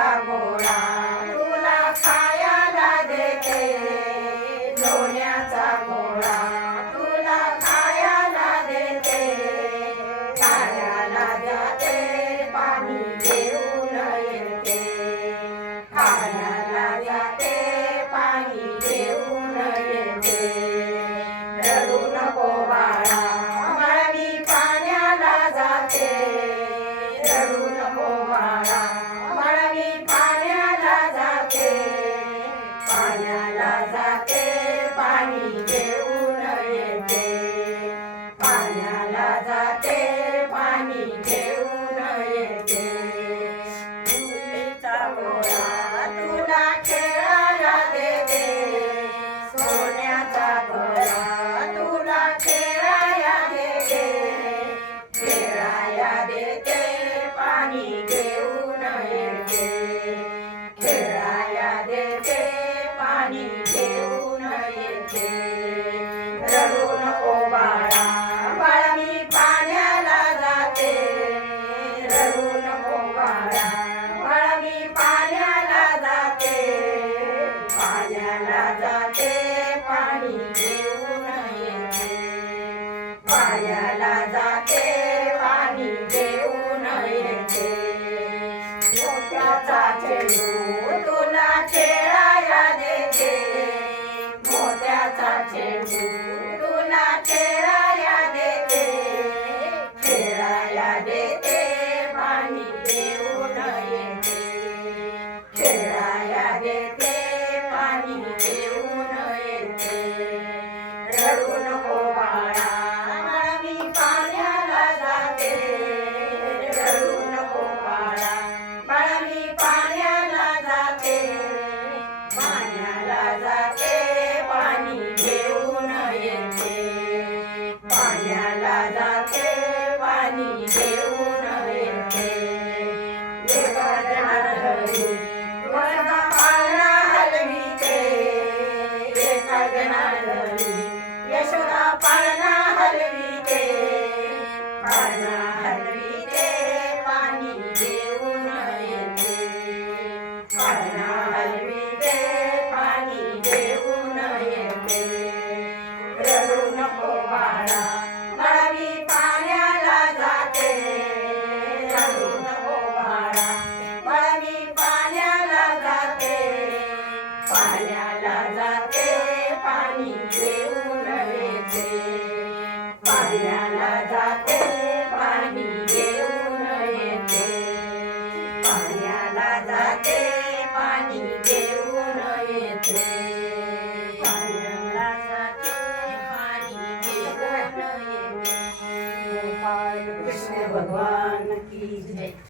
लोण्याचा गोळा तुला खायला देते, लोण्याचा गोळा तुला खायला देते, खायला जाते पाणी घेऊन येते, खायला जाते पाणी घेऊन येते. रडू नको बाळा बाळा मी पाण्याला जाते, रडू नको बाळा बाळा मी पाण्याला जाते, पाण्याला जाते पाणी घेऊन येते, पाण्याला जाते पाणी घेऊन येते. तुला गोळा तुला खेळायला देते, सोन्याचा गोळा तुला खेळायला देते, खेळायला देते पाणी घेऊन येते, खेळायला देते पाणी घेऊन येते. रडू नको बाळा बाळा मी पाण्याला जाते, रडू नको बाळा बाळा मी पाण्याला जाते, पाण्याला जाते पाणी घेऊन येते, पाण्याला जाते पाणी घेऊन येते. मोत्याचा चेंडू तुला खेळायला देते, मोत्याचा चेंडू तुला खेळायला देते, खेळायला देते पाणी घेऊन येते, खेळायला देते पाणी घेऊन येते. रडू नको बाळा बाळा मी पाण्याला जाते, रडू नको बाळा बाळा मी पाण्याला जाते, पाण्याला जाते पाणी घेऊन येते, पाण्याला जाते पाणी घेऊन